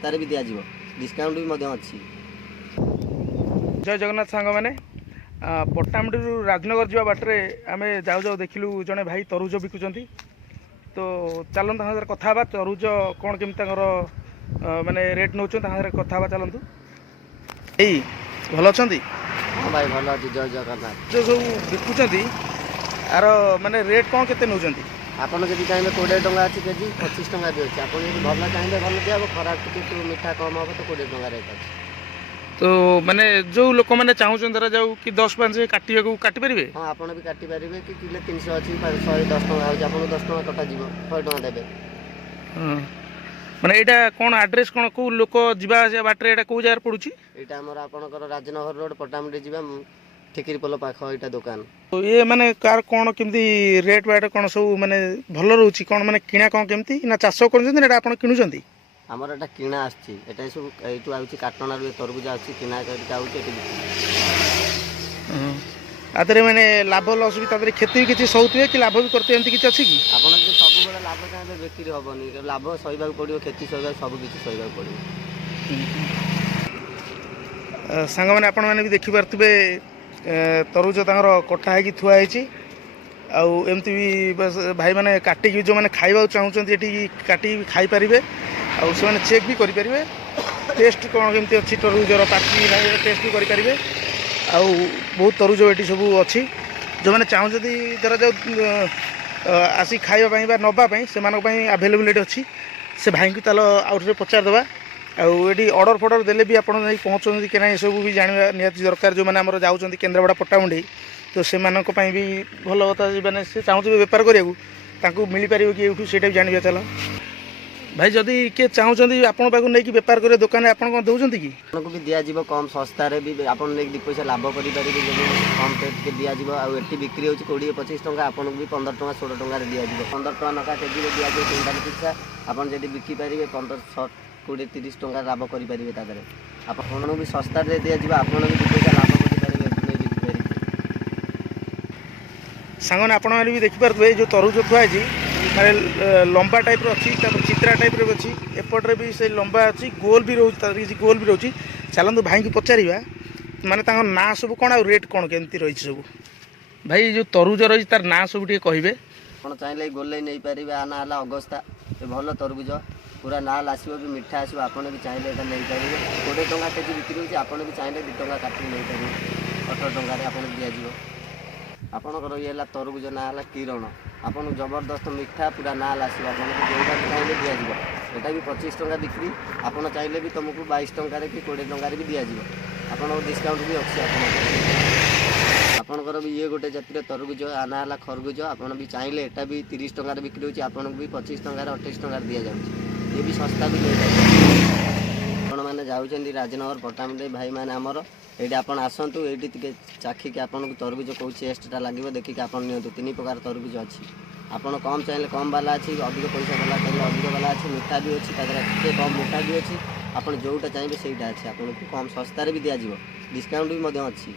ଶସ୍ତାରେ ବି ଦିଆଯିବ, ଡିସ୍କାଉଣ୍ଟ ବି ମଧ୍ୟ ଅଛି। जय जगन्नाथ सांग मैंने पट्टामुडी राजनगर जावा बाटे आम जाऊ जाऊ देखिलु जड़े भाई तरभुज बिकुंट। तो चलतु कथा तरभुज कौन केमी माने रेट नौ कथा चलतु। यही भल अच्छा हाँ भाई भल अच्छी, जय जगन्नाथ। जो सब बिकुंट आर माने रेट कौन केते नौ आपड़ जब चाहिए 20 टंका अच्छी केजी 25 टंका भी अच्छे। आप भल चाहिए भल दिया खराब टी मीठा कम हम तो 20 टंका रेट अच्छे। तो माने जो लोक मैंने चाहूँ धरा जाऊ कि 10-5 काटा काटी पारे। हाँ आप भी काटी पारे कि किलो 300 अच्छी 110 टंका हो 10 टंका कटाଯିव 100 टंका देवे। माने एटा कौन एड्रेस कौन को लोक जीवा बाटे एटा को जगह पड़ुची? यहाँ आमर आपंकर राजनगर रोड पट्टामुडी जा ठिकिरी पोल पाख यहाँ दुकान। तो ये माने कार कौन केमती रेट वाट कौन सब माने भल रोची कौन माने किणा कौन केमती ना चाष कर आप किणुचंती? आमर एटा किणा आछी एटा सब एटू आउची काटणार तरबुज आछी किणा करके आउची एटी। आदरे माने लाभ लॉस भी तादरे खेती भी किछि सौतुए कि लाभ भी करते एमती किछि अछि कि? आपण जे सब बेला लाभ चाहे बिक्री होबनी, लाभ सहीबाक पड़ियो, खेती सहीबाक सब किछि सहीबाक पड़ियो। सांग माने आपण माने भी देखि परतबे तरबुज तांगर कटा है कि थुआ है आमती भी बस भाई मैंने काटिक जो मैंने खाइबा चाहूँगी ये काटिक खाई पारे आउ से चेक भी करेंगे टेस्ट कौन केमती अच्छी तरबुजर पाची टेस्ट भी करेंगे आउ बहुत तरबुज ये सब अच्छी जो मैंने चाहूँगी धरा जाऊ आसी खावाई नापी से आभेलेबिलिटी अच्छी से भाई को ताल आउट पचारदे आउे अर्डर फर्डर देले भी आप पहुँचते कि ना सब भी जानवा निहाती दरकार जो मैंने जाऊँच केन्द्रापड़ा पट्टामुंडी तो से भी भल कथा मैंने से चाहूँ बेपार करा मिल पार कि यूँ से जानवा चल भाई जदि किए चाहूँगी आपन पाक नहीं बेपार कर दुकान आप कौन दौरान कि आपको भी दिज्व कम सस्तार भी आप नहीं 2 पैसा लाभ करेंगे कम रेट के दिज्व आठी बिक्री हो 20-25 टंका आपको भी 15 टंका 16 टंका दिज्व 15 टंका नका केजी दिज्व 3 पिछा आप बिकी पारे 15-20-30 टंका लाभ करेंगे तादे आपको भी सस्तार दिज्व आप भी 2 पैसा लाभ करेंगे सांग ने आपण भी देखिपे जो तरबुज थुआ माने लंबा टाइप अच्छी चित्रा टाइप अच्छी एपट्रे भी से लंबा अच्छी गोल भी रोचे गोल भी रोचे। चलतु भाई की पचार माने ना सब कौन आ रेट कौन केमती रही सब भाई जो तरबुज रही तार ना सब टे कहे आप चाहिए गोल नहीं पारे आना है अगस्ता भल तरबुज पूरा नाल आसो भी मीठा आसो आप भी चाहिए यहाँ नहीं पारे 20 टंका केजी बिक्री होती आप भी चाहिए 2 टंका काटिक नहीं पारे 18 टंका आपको दिज्व। आपणकर ये तरबुज ना है किरण आपन जबरदस्त मीठा पूरा नाल आसो आप जोटा चाहिए दिज्व। यहाँ भी 25 टंका बिक्री आप चाहिए भी तुमको 22 टंकार कि 20 टंकार भी दिज्व। आप डिस्काउंट भी अच्छी आपणकर भी ये गोटे जातिर तरबुज आना है खरबुज आप भी चाहिए यहाँ भी 30 टंकार बिक्री होती आपको भी 25 टंकार 28 टंकार दि जाऊँगी ये भी सस्ता भी नहीं पारे। आपण मैंने जाऊँगी राजनगर पट्टामुंडी भाई मैंने आमर ये आप आसतु ये चाखिक आपको तरबुज कौन टेस्टा लगे देखिए आप नि 3 प्रकार तरबुज अच्छी आप कम चाहिए कम वाला अच्छी अधिक पैसा वाला चाहिए अधिक वाला अच्छी मीठा भी अच्छी टे कम मीठा भी अच्छी आप जोटा चाहिए से अच्छी आपको कम सस्तार भी दिज्व डिस्काउंट भी अच्छी।